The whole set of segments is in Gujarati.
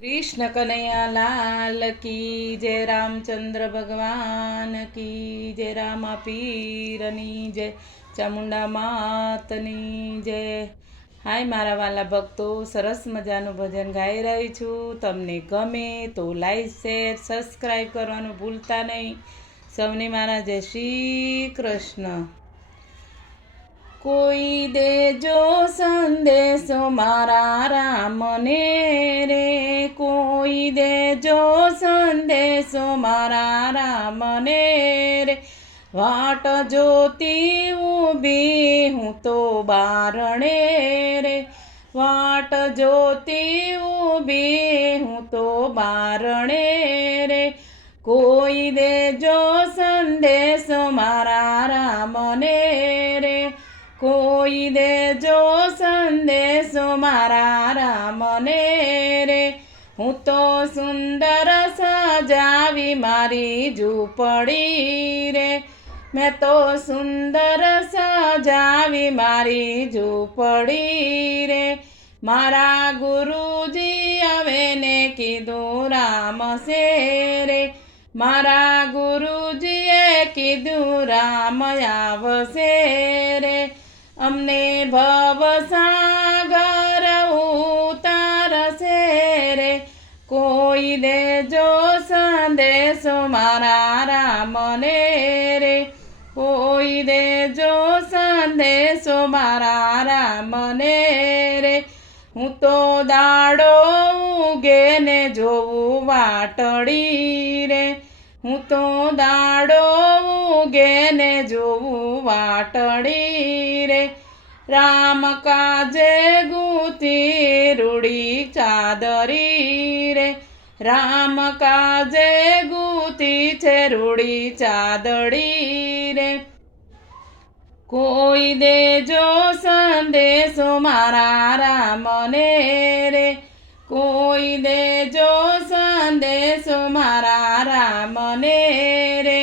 कृष्ण कन्हैया लाल की जय, रामचंद्र भगवान की जय, रामा पीરની જય, ચામુંડા માતની જય। હાય મારા વાલા ભક્તો, સરસ મજાનું ભજન ગાઈ રહી છું। તમને ગમે તો લાઈક શેર સબસ્ક્રાઈબ કરવાનું ભૂલતા નહીં। સૌને મારા જય શ્રી કૃષ્ણ। કોઈ દેજો સંદેશો મારા રામને રે, કોઈ દેજો સંદેશો મારા રામને રે। વાટ જોતી ઊભી હું તો બારણે રે, વાટ જોતી ઊભી હું તો બારણે રે। કોઈ દેજો સંદેશો મારા રામને રે, કોઈ દેજો સંદેશો મારા રામને રે। હું તો સુંદર સજાવી મારી ઝૂંપડી રે, મેં તો સુંદર સજાવી મારી ઝૂંપડી રે। મારા ગુરુજી હવે ને કીધું રામ છે રે, મારા ગુરુજીએ કીધું રામ આવશે રે। અમને ભવસાગર ઉતારશે રે, કોઈ દેજો સંદેશો મારા રામને રે, કોઈ દેજો સંદેશો મારા રામને રે। હું તો દાડો ઉગે ને જોવું વાટડી રે, હું તો દાડો ઉગે ને જોવું વાટડી રે। રામ કાજે ગૂંથી રૂડી ચાદરી રે, રામ કાજે ગૂંથી છે રૂડી ચાદડી રે। કોઈ દેજો સંદેશો મારા રામને રે, કોઈ દેજો સંદેશો મારા રામને રે।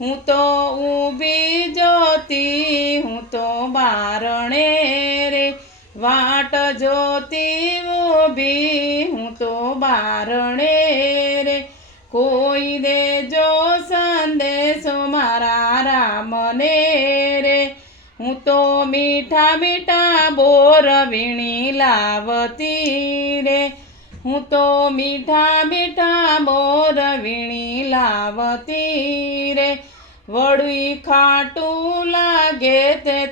હું તો ઊભી જોતી હું તો બારણે રે, વાટ જોતી ઊભી હું તો બારણે રે। કોઈ દેજો સંદેશો મારા રામને રે, હું તો મીઠા મીઠા બોર વીણી લાવતી રે, હું તો મીઠા મીઠા બોર વીણી લાવતી રે। વળી ખાટું લાગે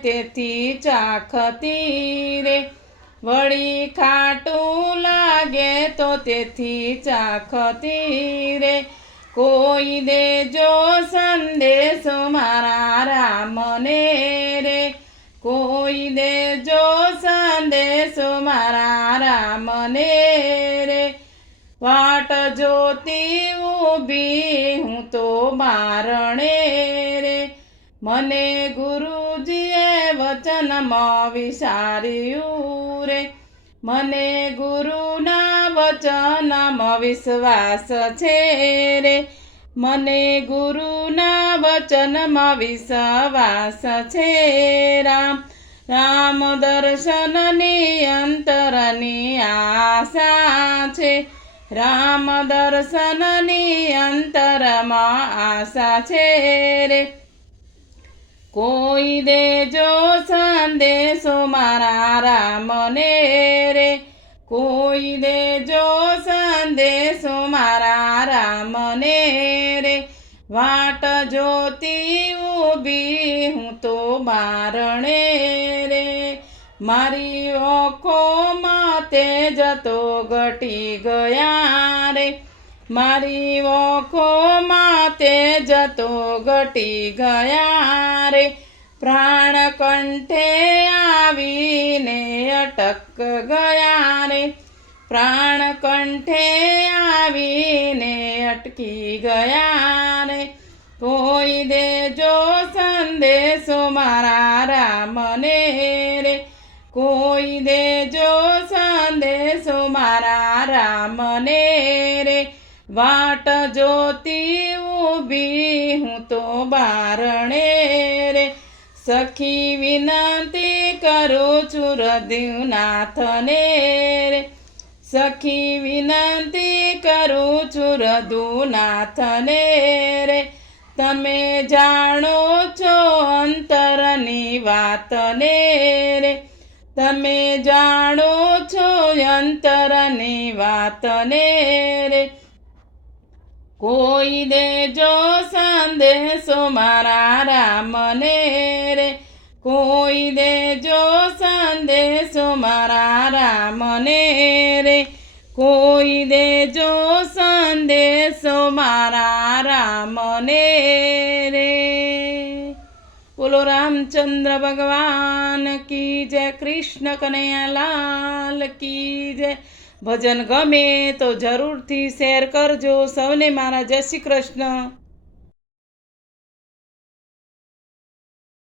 તેથી ચાખતી રે, વળી ખાટું લાગે તો તેથી ચાખતી રે। કોઈ દેજો સંદેશો મારા રામને રે, કોઈ દેજો સંદેશો મારા રામને રે। વાટ જોતી ઊભી હું તો બારણે રે, મને ગુરુજીએ વચનમાં વિચાર્યું રે, મને ગુરુના વચનમાં વિશ્વાસ છે રે, મને ગુરુના વચનમાં વિશ્વાસ છે। રામ દર્શનની અંતરની આશા છે, રામ દર્શનની અંતરમાં આશા છે રે। કોઈ દેજો સંદેશો મારા રામને રે, કોઈ દેજો સંદેશો મારા રામને રે। વાટ જોતી ઊભી હું તો બારણે રે, મારી ઓખોમાં તેજ તો ઘટી ગયા રે, મારી ઓખોમાં તેજ તો ઘટી ગયા રે। પ્રાણ કંઠે આવીને અટક ગયા રે, પ્રાણ કંઠે આવીને અટકી ગયા રે। કોઈ દેજો સંદેશો મારા રામને રે, કોઈ દેજો સંદેશો મારા રામને રે। વાટ જોતી ઊભી હું તો બારણે રે, સખી વિનંતી કરું છું હૃદયનાથને રે, સખી વિનંતી મધુનાથને રે તમે જાણો છો અંતરની વાતને રે તમે જાણો છો અંતરની વાતને રે કોઈ દેજો સંદેશો મારા રામને રે કોઈ દેજો સંદેશો મારા રામને રે કોઈ દેજો સંદેશો મારા રામને રે બોલો રામચંદ્ર ભગવાન કી જય કૃષ્ણ કનૈયા લાલ કી જય ભજન ગમે તો જરૂરથી શેર કરજો સૌને મારા જય શ્રી કૃષ્ણ